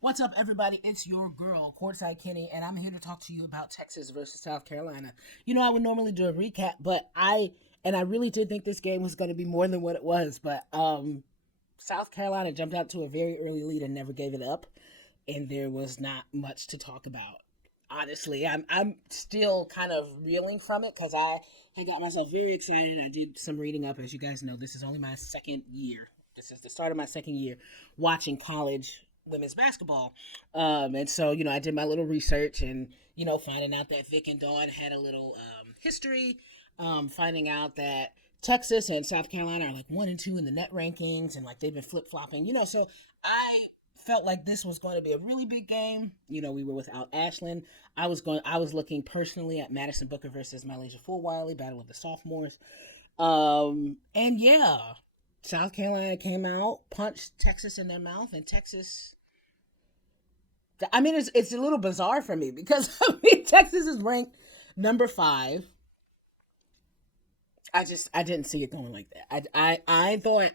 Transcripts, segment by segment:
What's up, everybody? It's your girl, Courtside Kenny, and I'm here to talk to you about Texas versus South Carolina. I would normally do a recap, but I really did think this game was going to be more than what it was, but South Carolina jumped out to a very early lead and never gave it up, and there was not much to talk about. Honestly, I'm still kind of reeling from it because I got myself very excited. I did some reading up. As you guys know, this is only my second year. This is the start of my second year watching college women's basketball. And so, I did my little research and, finding out that Vic and Dawn had a little history, finding out that Texas and South Carolina are like 1 and 2 in the net rankings and like they've been flip flopping, so I felt like this was going to be a really big game. We were without Ashlyn. I was looking personally at Madison Booker versus Malaysia Fulwiley, battle of the sophomores. And yeah, South Carolina came out, punched Texas in their mouth, and Texas. I mean, it's a little bizarre for me because Texas is ranked number 5. I didn't see it going like that. I thought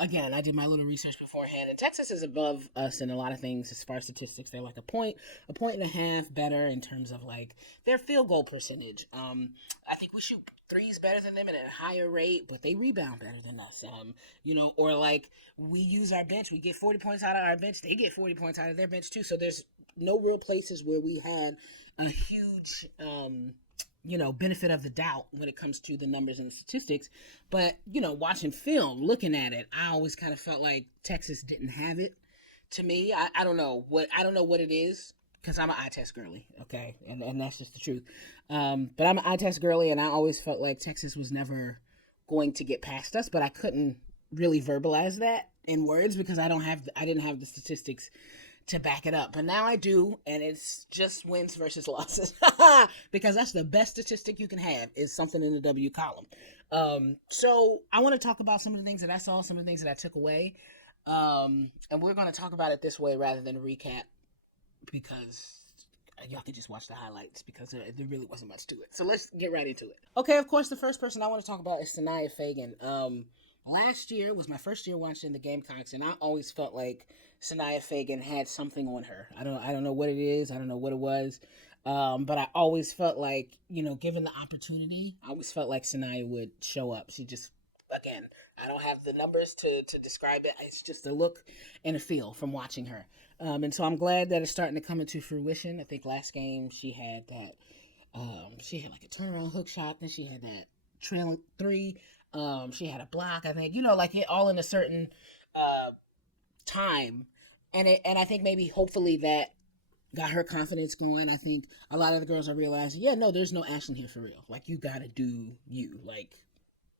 again, I did my little research beforehand, and Texas is above us in a lot of things as far as statistics. They're like a point and a half better in terms of like their field goal percentage. I think we shoot threes better than them at a higher rate, but they rebound better than us. Or like we use our bench, we get 40 points out of our bench, they get 40 points out of their bench too. So there's no real places where we had a huge benefit of the doubt when it comes to the numbers and the statistics. But, watching film, looking at it, I always kind of felt like Texas didn't have it. To me, I don't know what it is, because I'm an eye test girly, okay? And that's just the truth. But I'm an eye test girly, and I always felt like Texas was never going to get past us, but I couldn't really verbalize that in words because I didn't have the statistics to back it up. But now I do, and it's just wins versus losses. Because that's the best statistic you can have, is something in the W column. So I want to talk about some of the things that I saw, some of the things that I took away. And we're going to talk about it this way rather than a recap, because y'all can just watch the highlights because there really wasn't much to it. So let's get right into it. Okay, of course, the first person I want to talk about is Siyonna Fagan. Last year was my first year watching the Gamecocks, and I always felt like Siyonna Fagan had something on her. I don't know what it is. I don't know what it was. But I always felt like, given the opportunity, I always felt like Siyonna would show up. She just, again, I don't have the numbers to describe it. It's just a look and a feel from watching her. And so I'm glad that it's starting to come into fruition. I think last game she had that, she had like a turnaround hook shot. Then she had that trailing 3. She had a block, I think, like it all in a certain time. And I think maybe hopefully that got her confidence going. I think a lot of the girls are realizing, yeah, no, there's no Ashlyn here for real. Like, you gotta do you. Like,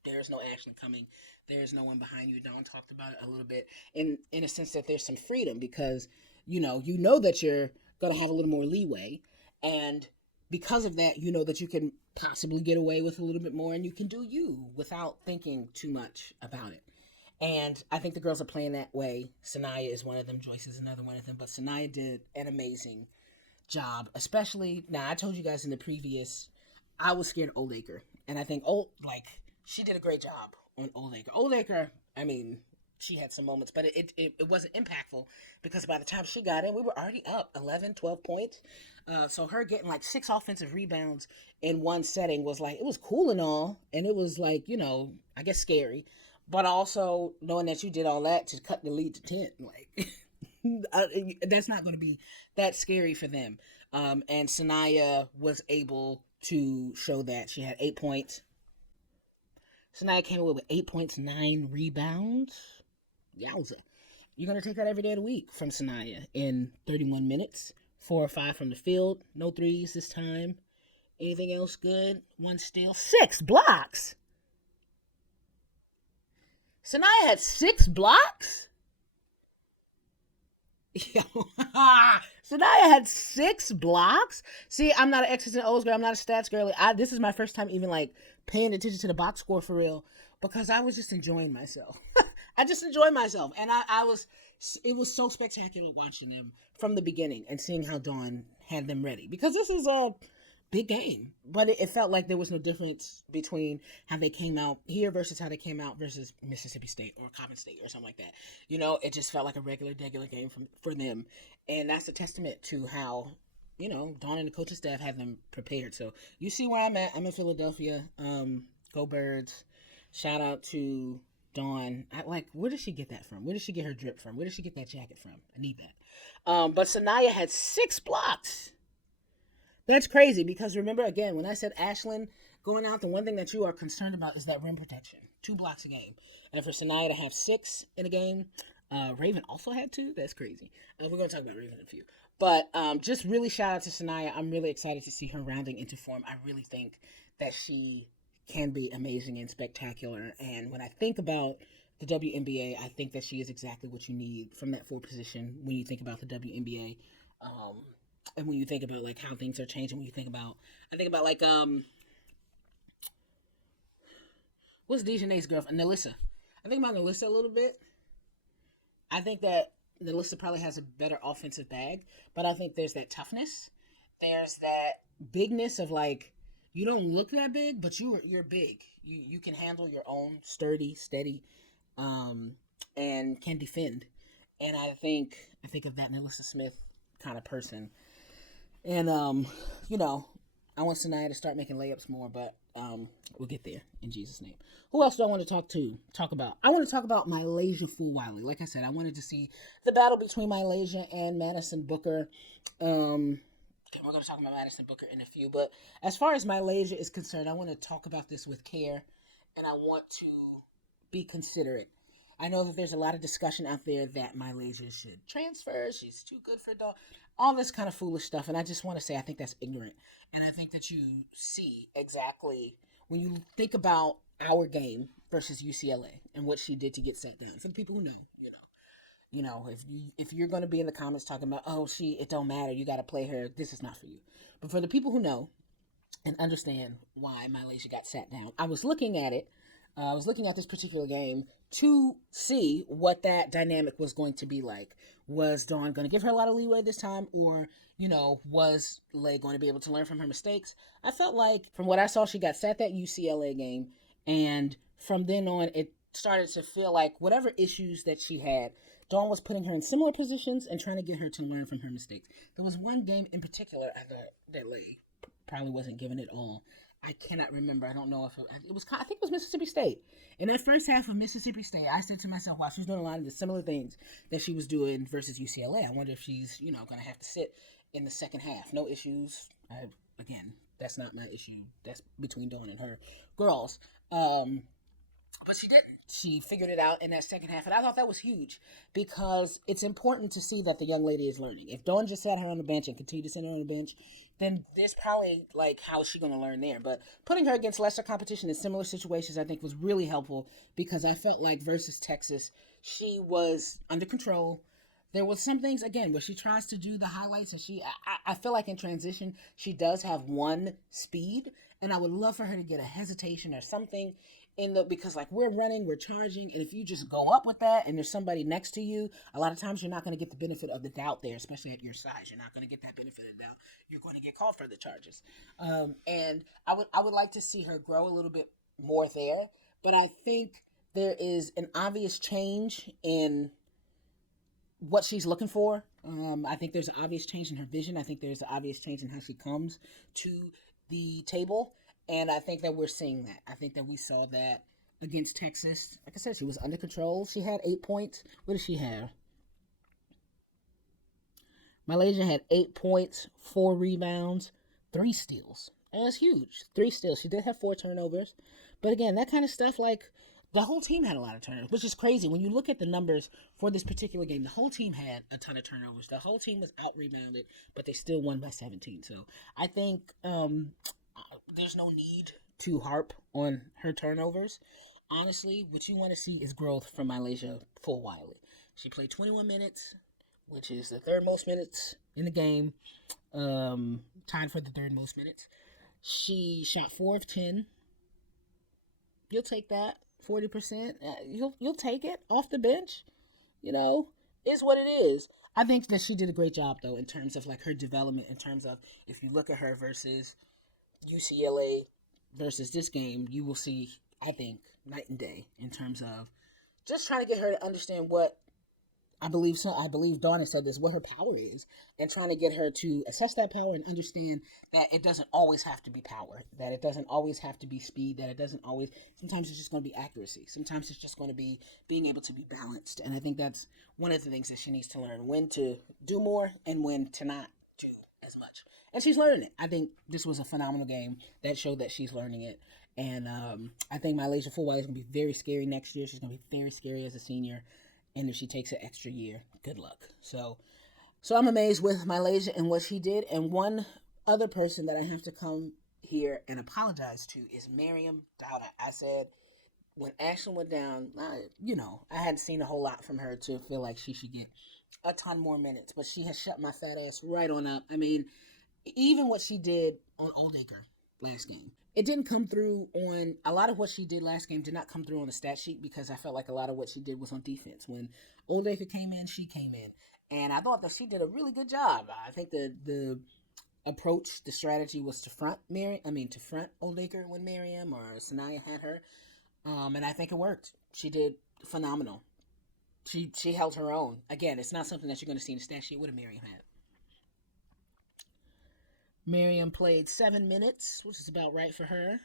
there's no Ashlyn coming. There's no one behind you. Dawn talked about it a little bit in a sense that there's some freedom because, you know that you're gonna have a little more leeway. And because of that, that you can possibly get away with a little bit more and you can do you without thinking too much about it. And I think the girls are playing that way. Siyonna is one of them. Joyce is another one of them. But Siyonna did an amazing job. Especially, now I told you guys in the previous, I was scared of Oldacre. And I think, she did a great job on Oldacre. Oldacre, I mean, she had some moments, but it wasn't impactful because by the time she got in, we were already up 11, 12 points. So her getting like 6 offensive rebounds in one setting was like, it was cool and all. And it was like, I guess scary. But also knowing that you did all that to cut the lead to 10, like that's not going to be that scary for them. And Siyonna was able to show that. She had 8 points. Siyonna came away with 8 points, 9 rebounds. Yowza. You're going to take that every day of the week from Siyonna in 31 minutes. 4 or 5 from the field. No threes this time. Anything else good? 1 steal. 6 blocks. Siyonna had 6 blocks? Siyonna had 6 blocks? See, I'm not an X's and O's girl. I'm not a stats girl. This is my first time even like paying attention to the box score for real because I was just enjoying myself. I just enjoyed myself. And it was so spectacular watching them from the beginning and seeing how Dawn had them ready. Because this is big game, but it felt like there was no difference between how they came out here versus how they came out versus Mississippi State or Coppin State or something like that. It just felt like a regular game for them, and that's a testament to how Dawn and the coaching staff had them prepared. So you see where I'm at. I'm in Philadelphia. Go Birds! Shout out to Dawn. Where did she get that from? Where did she get her drip from? Where did she get that jacket from? I need that. But Sanaya had 6 blocks. That's crazy because remember, again, when I said Ashlyn going out, the one thing that you are concerned about is that rim protection. 2 blocks a game. And for Sanaya to have 6 in a game, Raven also had 2. That's crazy. We're going to talk about Raven in a few. But just really shout out to Sanaya. I'm really excited to see her rounding into form. I really think that she can be amazing and spectacular. And when I think about the WNBA, I think that she is exactly what you need from that 4 position when you think about the WNBA. And when you think about how things are changing, I think about what's Dejanay's girlfriend, Nalissa. I think about Nalissa a little bit. I think that Nalissa probably has a better offensive bag, but I think there's that toughness. There's that bigness of you don't look that big, but you're big. You can handle your own, sturdy, steady, and can defend. And I think of that Nalissa Smith kind of person. And, I want Sanaya to start making layups more, but we'll get there in Jesus' name. Who else do I want to talk about? I want to talk about Mylasia Fulwiley. Like I said, I wanted to see the battle between Mylasia and Madison Booker. We're going to talk about Madison Booker in a few, but as far as Mylasia is concerned, I want to talk about this with care, and I want to be considerate. I know that there's a lot of discussion out there that Mylasia should transfer. She's too good for dog. All this kind of foolish stuff. And I just want to say I think that's ignorant. And I think that you see exactly when you think about our game versus UCLA and what she did to get set down. For the people who know, if you're going to be in the comments talking about, it don't matter, you got to play her, this is not for you. But for the people who know and understand why Mylasia got sat down, I was looking at it. I was looking at this particular game to see what that dynamic was going to be like. Was Dawn going to give her a lot of leeway this time, or, was Lay going to be able to learn from her mistakes? I felt like, from what I saw, she got sat that UCLA game, and from then on, it started to feel like whatever issues that she had, Dawn was putting her in similar positions and trying to get her to learn from her mistakes. There was one game in particular I thought that Lay probably wasn't giving it all. I cannot remember. I don't know if it was. I think it was Mississippi State. In that first half of Mississippi State, I said to myself, "Wow, she's doing a lot of the similar things that she was doing versus UCLA. I wonder if she's, going to have to sit in the second half. No issues. Again, that's not my issue. That's between Dawn and her girls. But she didn't. She figured it out in that second half, and I thought that was huge because it's important to see that the young lady is learning. If Dawn just sat her on the bench and continued to sit her on the bench, then there's probably, how is she going to learn there? But putting her against lesser competition in similar situations, I think, was really helpful because I felt like versus Texas, she was under control. There was some things, again, where she tries to do the highlights, and I feel like in transition, she does have one speed, and I would love for her to get a hesitation or something because we're running, we're charging, and if you just go up with that and there's somebody next to you, a lot of times you're not going to get the benefit of the doubt there, especially at your size. You're not going to get that benefit of the doubt. You're going to get called for the charges. And I would like to see her grow a little bit more there, but I think there is an obvious change in what she's looking for. I think there's an obvious change in her vision. I think there's an obvious change in how she comes to the table. And I think that we're seeing that. I think that we saw that against Texas. Like I said, she was under control. She had 8 points. What did she have? Mylasia had 8 points, 4 rebounds, 3 steals. And that's huge. 3 steals. She did have 4 turnovers. But again, that kind of stuff, the whole team had a lot of turnovers, which is crazy. When you look at the numbers for this particular game, the whole team had a ton of turnovers. The whole team was out-rebounded, but they still won by 17. So I think there's no need to harp on her turnovers. Honestly, what you want to see is growth from Mylasia Fulwiley. She played 21 minutes, which is the third most minutes in the game, tied for the third most minutes. She shot 4 of 10. You'll take that. 40%. You'll take it off the bench. Is what it is. I think that she did a great job, though, in terms of her development, in terms of if you look at her versus UCLA versus this game, you will see, I think, night and day in terms of just trying to get her to understand what I believe. So I believe Dawn said this, what her power is, and trying to get her to assess that power and understand that it doesn't always have to be power, that it doesn't always have to be speed, that it doesn't always. Sometimes it's just going to be accuracy. Sometimes it's just going to be being able to be balanced. And I think that's one of the things that she needs to learn: when to do more and when to not do as much. And she's learning it. I think this was a phenomenal game that showed that she's learning it. And I think Malaysia Fulwhite is going to be very scary next year. She's going to be very scary as a senior. And if she takes an extra year, good luck. So I'm amazed with Malaysia and what she did. And one other person that I have to come here and apologize to is Mariam Duru. I said when Ashlyn went down, I hadn't seen a whole lot from her to feel like she should get a ton more minutes. But she has shut my fat ass right on up. I mean, even what she did on Oldacre last game, it didn't come through on a lot of what she did last game. Did not come through on the stat sheet because I felt like a lot of what she did was on defense. When Oldacre came in, she came in, and I thought that she did a really good job. I think the approach, the strategy was to front Oldacre when Mariam or Sanaya had her, and I think it worked. She did phenomenal. She held her own. Again, it's not something that you're going to see in the stat sheet. What a Mariam had. Mariam played 7 minutes, which is about right for her.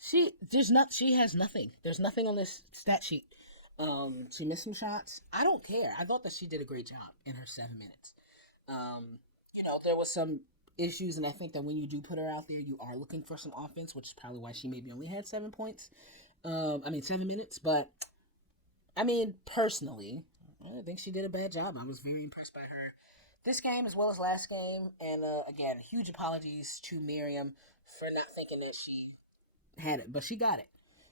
She has nothing. There's nothing on this stat sheet. She missed some shots. I don't care. I thought that she did a great job in her 7 minutes. There was some issues, and I think that when you do put her out there, you are looking for some offense, which is probably why she maybe only had 7 points. 7 minutes. But personally, I think she did a bad job. I was very impressed by her this game as well as last game. And again, huge apologies to Mariam for not thinking that she had it, but she got it.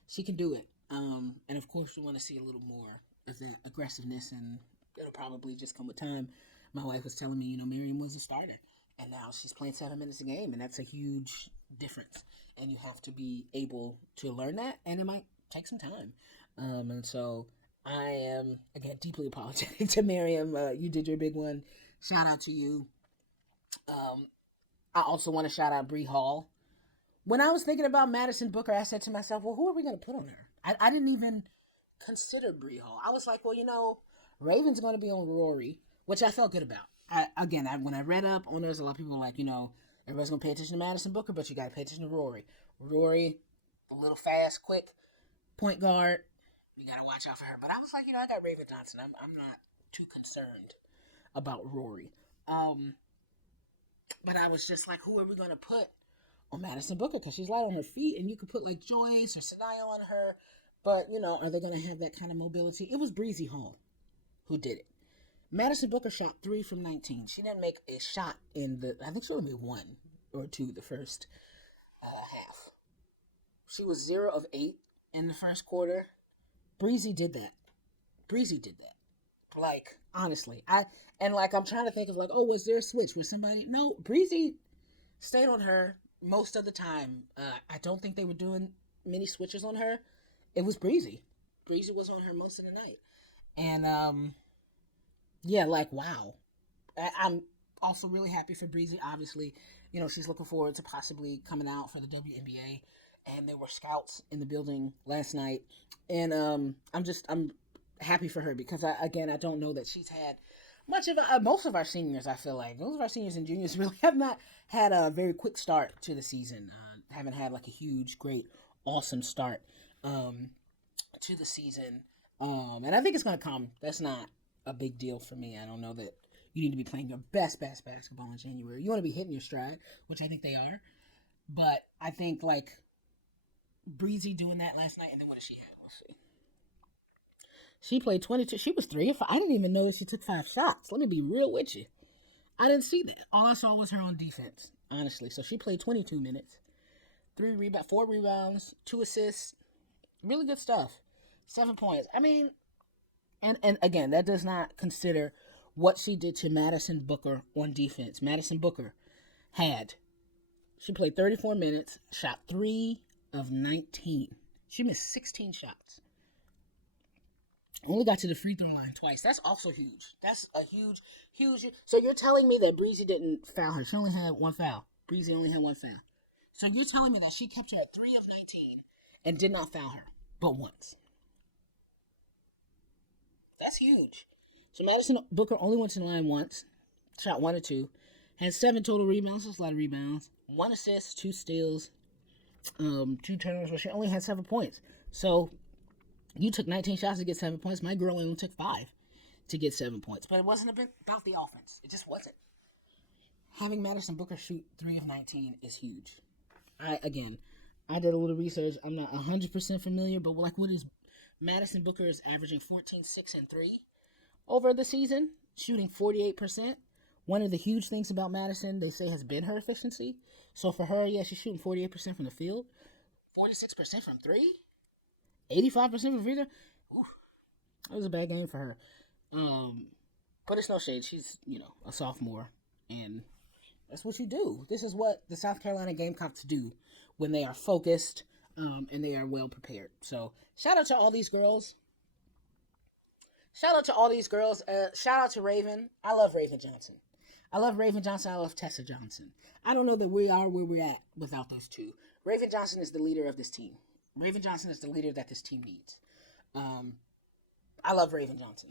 She can do it. And of course, we want to see a little more of that aggressiveness, and it'll probably just come with time. My wife was telling me, Mariam was a starter, and now she's playing 7 minutes a game, and that's a huge difference. And you have to be able to learn that, and it might take some time. And so I am, again, deeply apologetic to Mariam. You did your big one. Shout out to you. I also want to shout out Breezy Hall. When I was thinking about Madison Booker, I said to myself, well, who are we going to put on her? I didn't even consider Breezy Hall. I was like, well, Raven's going to be on Rory, which I felt good about. When I read up on this, a lot of people were like, everybody's going to pay attention to Madison Booker, but you got to pay attention to Rory. Rory, a little fast, quick point guard. You got to watch out for her. But I was like, I got Raven Johnson. I'm not too concerned about Rory. But I was just like, who are we going to put on Madison Booker? Because she's light on her feet, and you could put like Joyce or Sanaya on her. But, are they going to have that kind of mobility? It was Breezy Hall who did it. Madison Booker shot 3 from 19. She didn't make a shot I think she only made 1 or 2 the first half. She was 0 of 8 in the first quarter. Breezy did that. Like, honestly. I'm trying to think of was there a switch with somebody? No, Breezy stayed on her most of the time. I don't think they were doing many switches on her. It was Breezy. Breezy was on her most of the night. And, wow. I'm also really happy for Breezy. Obviously, she's looking forward to possibly coming out for the WNBA. And there were scouts in the building last night. And I'm happy for her because, I don't know that she's had much of most of our seniors. I feel like most of our seniors and juniors really have not had a very quick start to the season. Haven't had a huge, great, awesome start to the season. And I think it's going to come. That's not a big deal for me. I don't know that you need to be playing your best basketball in January. You want to be hitting your stride, which I think they are. But I think Breezy doing that last night, and then what did she have? Let's see. She played 22. She was 3 of 5. I didn't even know that she took 5 shots. Let me be real with you. I didn't see that. All I saw was her on defense, honestly. So she played 22 minutes. 4 rebounds, 2 assists. Really good stuff. 7 points. And again, that does not consider what she did to Madison Booker on defense. Madison Booker she played 34 minutes, shot 3 of 19. She missed 16 shots. Only got to the free throw line twice. That's also huge. That's a huge. So you're telling me that Breezy didn't foul her? She only had 1 foul. Breezy only had 1 foul. So you're telling me that she kept her at 3 of 19 and did not foul her, but once. That's huge. So Madison Booker only went to the line once, shot 1 or 2, had 7 total rebounds. That's a lot of rebounds. 1 assist, 2 steals, 2 turnovers, but she only had 7 points. So you took 19 shots to get 7 points. My girl only took 5 to get 7 points. But it wasn't about the offense. It just wasn't. Having Madison Booker shoot 3 of 19 is huge. I did a little research. I'm not 100% familiar, but like, what is Madison Booker is averaging 14, 6, and 3 over the season, shooting 48%. One of the huge things about Madison, they say, has been her efficiency. So for her, yeah, she's shooting 48% from the field, 46% from 3, 85% from free throw. Ooh, that was a bad game for her. But it's no shade. She's, a sophomore, and that's what you do. This is what the South Carolina Gamecocks do when they are focused and they are well prepared. So shout out to all these girls. Shout out to Raven. I love Raven Johnson. I love Tessa Johnson. I don't know that we are where we're at without those two. Raven Johnson is the leader of this team. Raven Johnson is the leader that this team needs. I love Raven Johnson.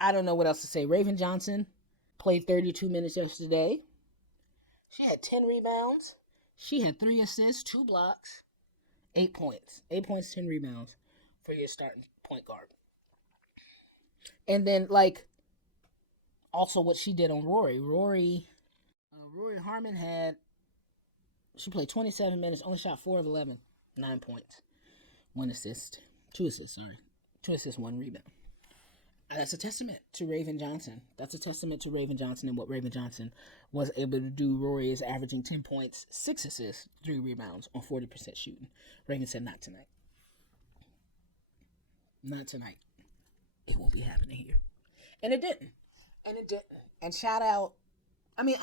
I don't know what else to say. Raven Johnson played 32 minutes yesterday. She had 10 rebounds. She had 3 assists, 2 blocks, 8 points. 8 points, 10 rebounds for your starting point guard. And then, also what she did on Rory. Rory Harmon she played 27 minutes, only shot 4 of 11, 9 points, 1 assist, 2 assists, 1 rebound. That's a testament to Raven Johnson. And what Raven Johnson was able to do. Rory is averaging 10 points, 6 assists, 3 rebounds on 40% shooting. Raven said, not tonight. Not tonight. It won't be happening here. And it didn't. And shout out,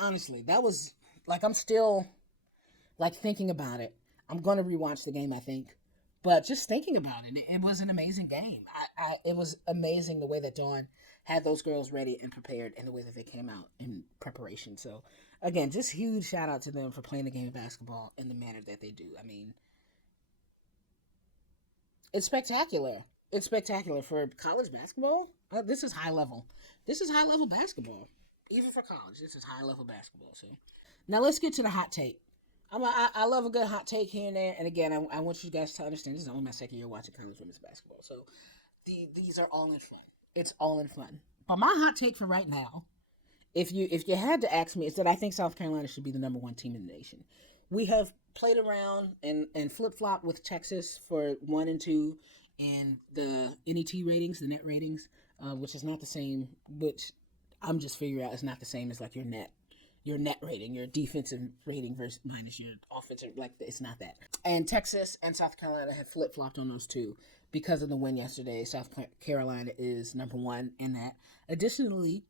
honestly, that was, I'm still, thinking about it. I'm going to rewatch the game, I think. But just thinking about it, it was an amazing game. It was amazing the way that Dawn had those girls ready and prepared and the way that they came out in preparation. So, again, just huge shout out to them for playing the game of basketball in the manner that they do. It's spectacular. It's spectacular for college basketball. This is high level. This is high level basketball. Even for college, this is high level basketball. So, now let's get to the hot take. I love a good hot take here and there. And again, I want you guys to understand this is only my second year watching college women's basketball. So these are all in fun. It's all in fun. But my hot take for right now, if you had to ask me, is that I think South Carolina should be the number 1 team in the nation. We have played around and flip-flopped with Texas for 1 and 2 and the NET ratings, the net ratings, which is not the same, which I'm just figuring out is not the same as your net rating, your defensive rating versus minus your offensive, it's not that. And Texas and South Carolina have flip-flopped on those two because of the win yesterday. South Carolina is number 1 in that. Additionally,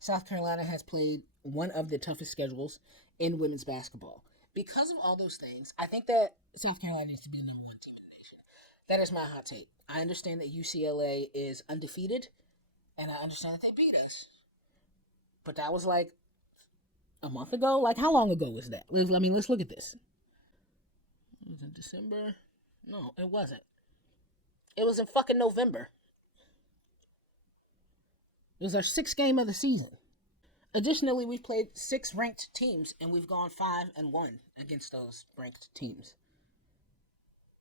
South Carolina has played one of the toughest schedules in women's basketball. Because of all those things, I think that South Carolina needs to be the number 1 team in the nation. That is my hot take. I understand that UCLA is undefeated, and I understand that they beat us. But that was a month ago? How long ago was that? Let's look at this. Was it December? No, it wasn't. It was in fucking November. It was our 6th game of the season. Additionally, we've played 6 ranked teams, and we've gone 5-1 against those ranked teams.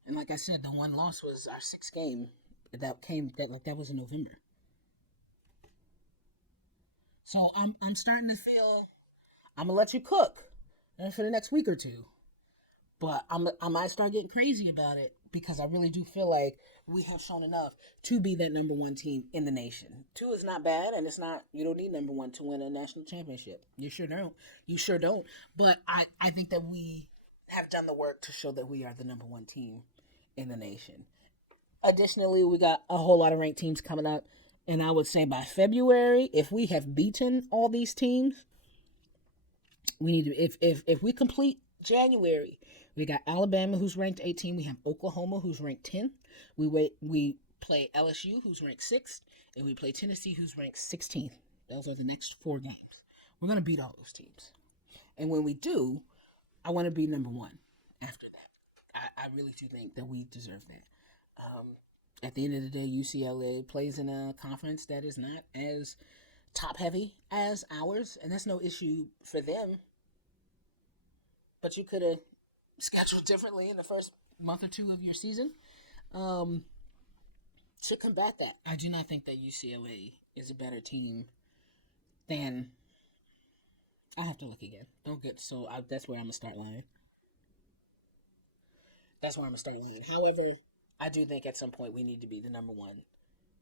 And like I said, the one loss was our 6th game. That was in November. So I'm starting to feel I'm gonna let you cook for the next week or 2, but I might start getting crazy about it because I really do feel like we have shown enough to be that number 1 team in the nation. 2 is not bad, and it's not, you don't need number 1 to win a national championship. You sure don't. But I think that we have done the work to show that we are the number 1 team in the nation. Additionally, we got a whole lot of ranked teams coming up, and I would say by February, if we have beaten all these teams, we need to, if we complete January, we got Alabama, who's ranked 18. We have Oklahoma, who's ranked 10. We play LSU, who's ranked 6th, and we play Tennessee, who's ranked 16th. Those are the next 4 games. We're gonna beat all those teams, and when we do, I want to be number 1. after that. I really do think that we deserve that. At the end of the day, UCLA plays in a conference that is not as top heavy as ours, and that's no issue for them. But you could have scheduled differently in the first month or two of your season um, to combat that. I do not think that UCLA is a better team than. I have to look again. Don't get so. That's where I'm gonna start lying. That's where I'm gonna start lying. However, I do think at some point we need to be the number one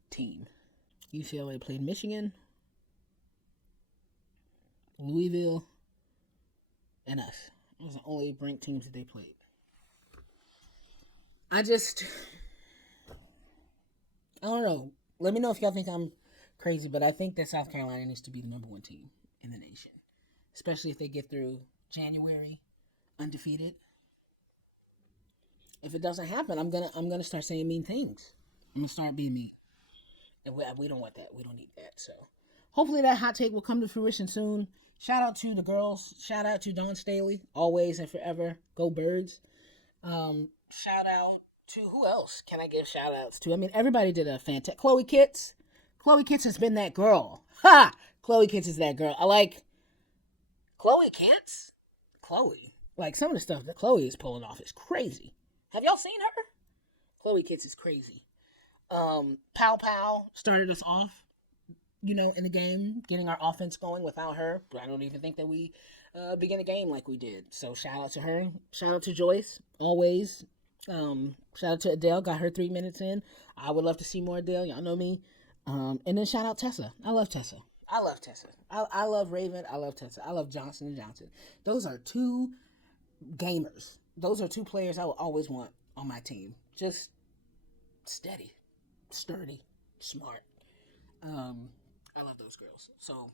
team. UCLA played Michigan, Louisville, and us. Those are the only ranked teams that they played. I just, I don't know. Let me know if y'all think I'm crazy, but I think that South Carolina needs to be the number one team in the nation, especially if they get through January undefeated. If it doesn't happen, I'm gonna start saying mean things. I'm gonna start being mean, and we don't want that. We don't need that. So hopefully that hot take will come to fruition soon. Shout out to the girls. Shout out to Dawn Staley. Always and forever. Go Birds. Shout out to who else can I give shout outs to? I mean, everybody did a fantastic. Chloe Kitts. Chloe Kitts has been that girl. Ha! Chloe Kitts is that girl. I like Chloe Kitts. Chloe. Like some of the stuff that Chloe is pulling off is crazy. Have y'all seen her? Chloe Kitts is crazy. Pow Pow started us off, in the game, getting our offense going without her. But I don't even think that we begin the game like we did. So shout out to her. Shout out to Joyce, always. Shout out to Adele, got her 3 minutes in. I would love to see more Adele. Y'all know me. And then shout out Tessa. I love Tessa. I love Raven. I love Tessa. I love Johnson and Johnson. Those are two gamers. Those are two players I will always want on my team. Just steady, sturdy, smart. I love those girls. So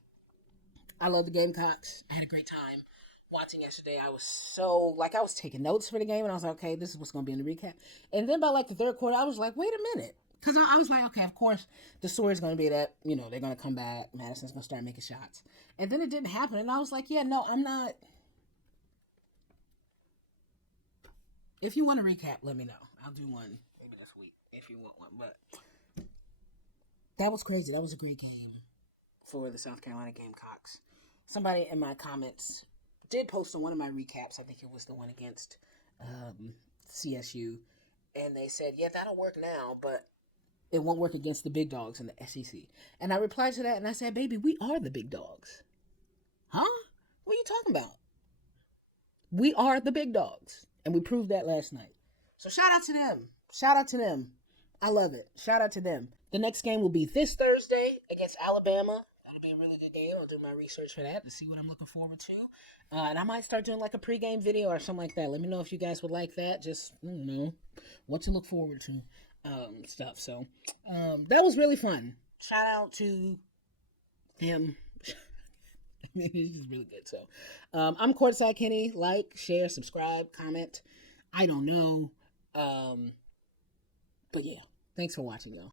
I love the Gamecocks. I had a great time watching yesterday. I was taking notes for the game, and I was like, okay, this is what's going to be in the recap. And then by the third quarter, I was like, wait a minute. Because I was like, okay, of course, the story is going to be that, they're going to come back. Madison's going to start making shots. And then it didn't happen. And I was like, yeah, no, I'm not. If you want a recap, let me know. I'll do one maybe this week if you want one. But that was crazy. That was a great game for the South Carolina Gamecocks. Somebody in my comments did post on one of my recaps. I think it was the one against CSU. And they said, yeah, that'll work now, but it won't work against the big dogs in the SEC. And I replied to that and I said, baby, we are the big dogs. Huh? What are you talking about? We are the big dogs. And we proved that last night. So shout out to them. Shout out to them. I love it. Shout out to them. The next game will be this Thursday against Alabama. That'll be a really good game. I'll do my research for that to see what I'm looking forward to. And I might start doing a pregame video or something like that. Let me know if you guys would like that. Just, what to look forward to stuff. So that was really fun. Shout out to them. It's just really good. So I'm Courtside Kenny. Like, share, subscribe, comment. I don't know. But yeah, thanks for watching, y'all.